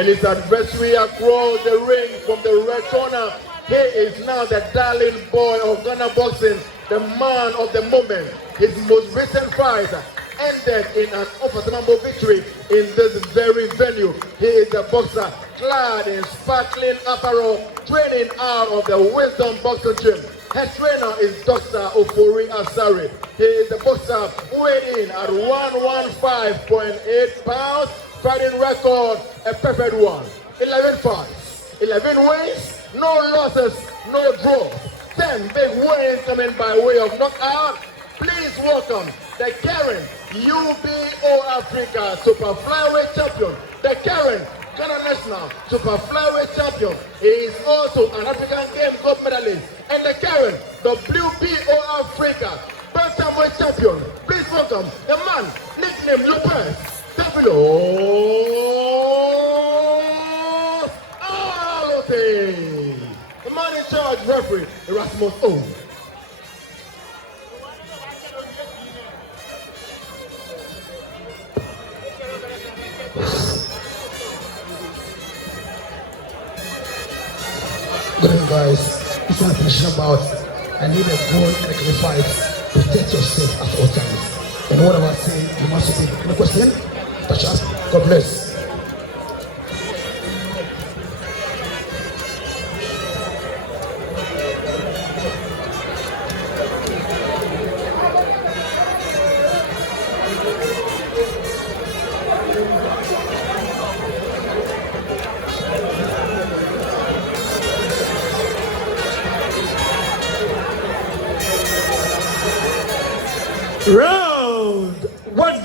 and his adversary across the ring from the red corner. He is now the darling boy of Ghana boxing, the man of the moment. His most recent fight ended in an unfathomable victory in this very venue. He is a boxer clad in sparkling apparel, training out of the Wisdom Boxing Gym. Head trainer is Dr. Ofori Asari. He is a boxer weighing in at 115.8 pounds. Fighting record, a perfect one. 11 fights, 11 wins, no losses, no draws. 10 big wins coming by way of knockout. Please welcome the Karen UBO Africa Super Flyweight Champion, the Karen Ghana National Super Flyweight Champion. He is also an African Games Gold Medalist, and the Karen WBO Africa Bantamweight Champion. Please welcome the man nicknamed Lopez, Theophilus Allotey. The man in charge, referee Erasmus O. Good evening, guys. This is what I'm passionate about. I need a goal and a clean fight. Protect yourself at all times. And what I was saying, you must be. No question? Touch up. God bless. Round one.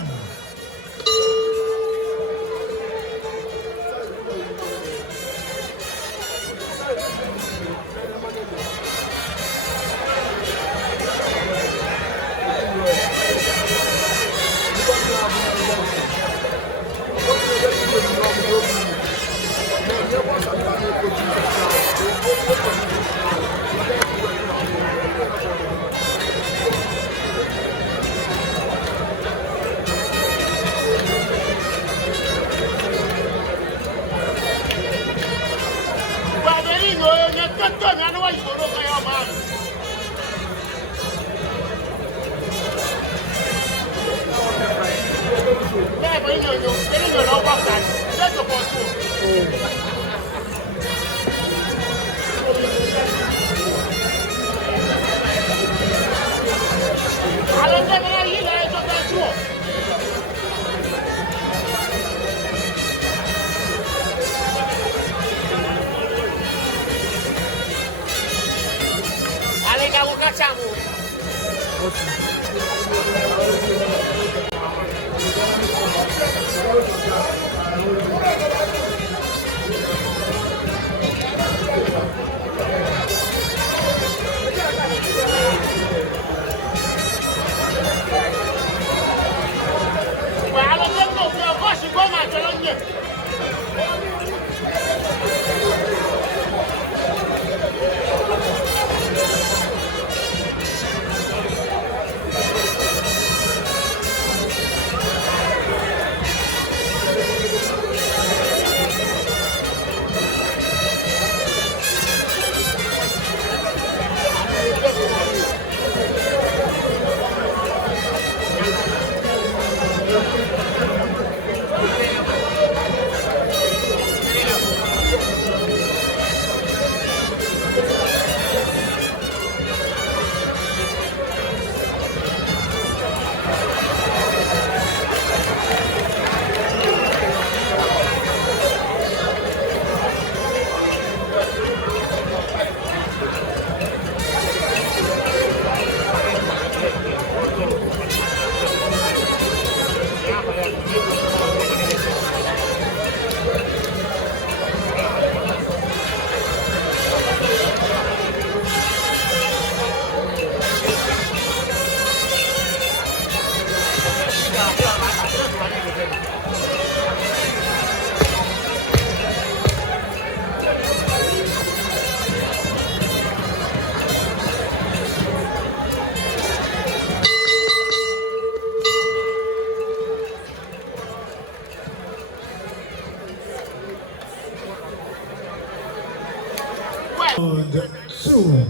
Round 2.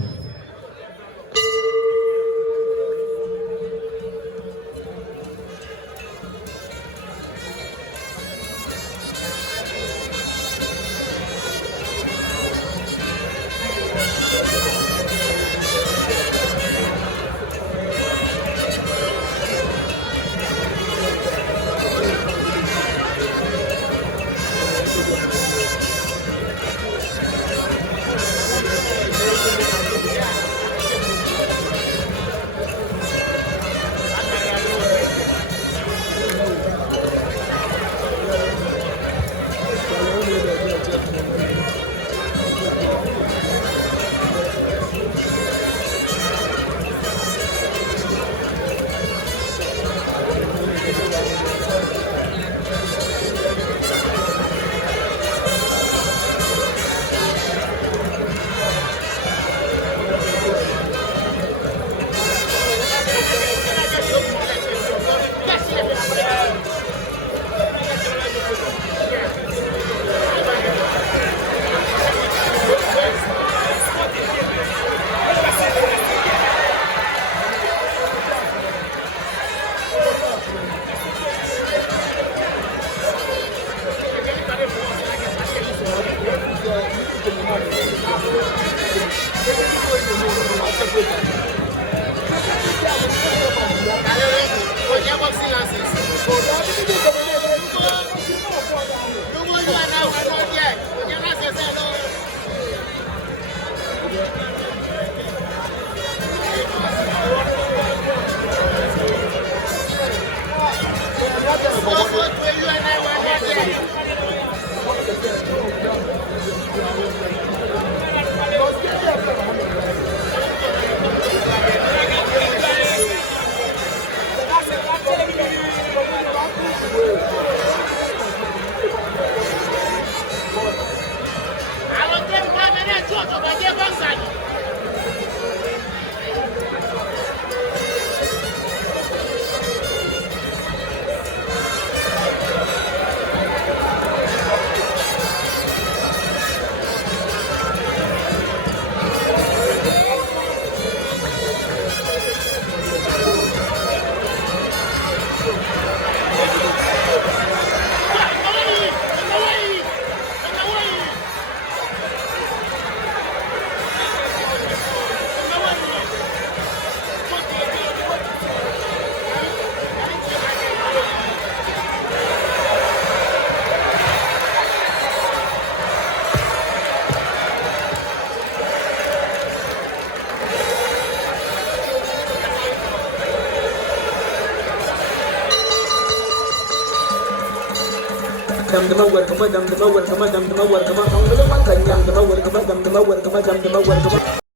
Dam the mower, come on, dam the mower, come on, dam the mower, come on, dam the mower, come on, dam the mower, come on, dam the mower, come on, dam the mower, come on.